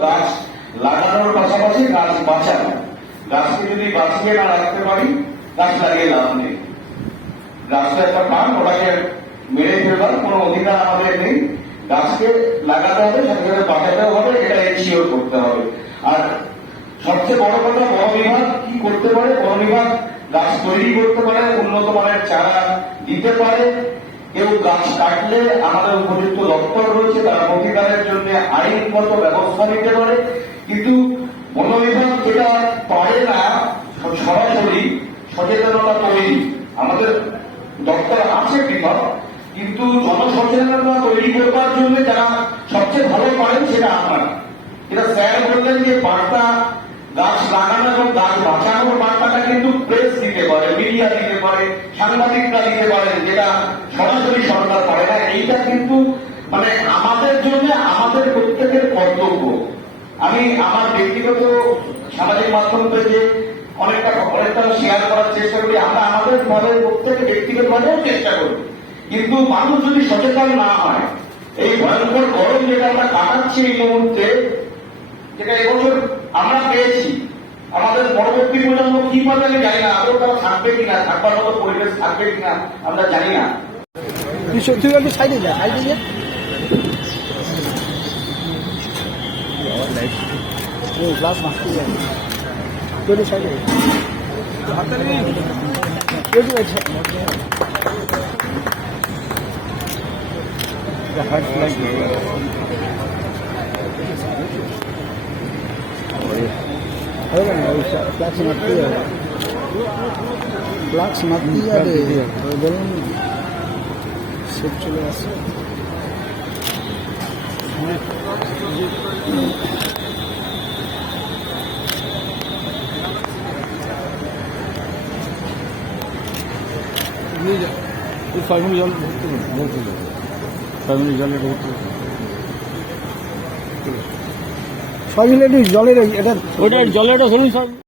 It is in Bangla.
গাছ লাগানোর পাশাপাশি গাছ বাঁচানো। গাছকে যদি বাঁচিয়ে না রাখতে পারি, গাছ লাগিয়ে লাভ নেই। গাছটা একটা প্রাণ, ওটাকে মেরে ফেলবার কোনো অধিকার আমাদের নেই। গাছকে লাগাতে হবে, সাথে সাথে বাঁচাতে হবে, এটা এনশিওর করতে হবে। আর সবচেয়ে বড় কথা বন বিভাগ কি করতে পারে? বন বিভাগ গাছ তৈরি করতে পারে, উন্নত মানের চারা দিতে পারে। কেউ গাছ কাটলে আমাদের উপযুক্ত দপ্তর রয়েছে, তারা প্রতিকারের জন্য আইনগত ব্যবস্থা নিতে পারে। কিন্তু বন বিভাগ যেটা পারে না, সরাসরি সচেতনতা তৈরি। আমাদের দপ্তর আছে বিভাগ, কিন্তু জনসচেতনতা তৈরি করবার জন্য যারা সবচেয়ে ভালো পারেন সেটা আপনারা। এটা স্যার বললেন যে বার্তা গাছ লাগানো এবং গাছ বাঁচানোর কিন্তু প্রেস দিতে পারে মিডিয়া দিতে পারে, সাংবাদিকরা দিতে পারেন যেটা সরাসরি সরকার পারে না, এইটা কিন্তু মানে আমাদের জন্য আমাদের প্রত্যেকের কর্তব্য। আমি আমার ব্যক্তিগত সামাজিক মাধ্যম থেকে অনেকটা অনেকটা শেয়ার করার চেষ্টা করি, আমরা আমাদের ভাবে প্রত্যেকে ব্যক্তিগত ভাবেও চেষ্টা করি। কিন্তু মানুষ যদি সচেতন না হয়, এই ভয়ঙ্কর গরম যেটা আমরা কাটাচ্ছি এই মুহূর্তে, যেটা পেয়েছি আমাদের পরবর্তী প্রজন্ম কি পাবে আমি জানি না। আদৌ তারা থাকবে কিনা থাকবার মতো পরিবেশ থাকবে কিনা আমরা জানি না। তুই তুই একটু সাইডে যা সাইডে যা। গ্লাস মারতে যাই তুই সাইডে কেউ আছে হবে Öyle mi? Flax nakliye. Flax nakliye de. Ödülün seçili asıl. Bu sayfamı yalan tuttum. Ne tuttum? Sayfamı yalan tuttum. Minute জলের এটা ওটা জলের সলিউশন সব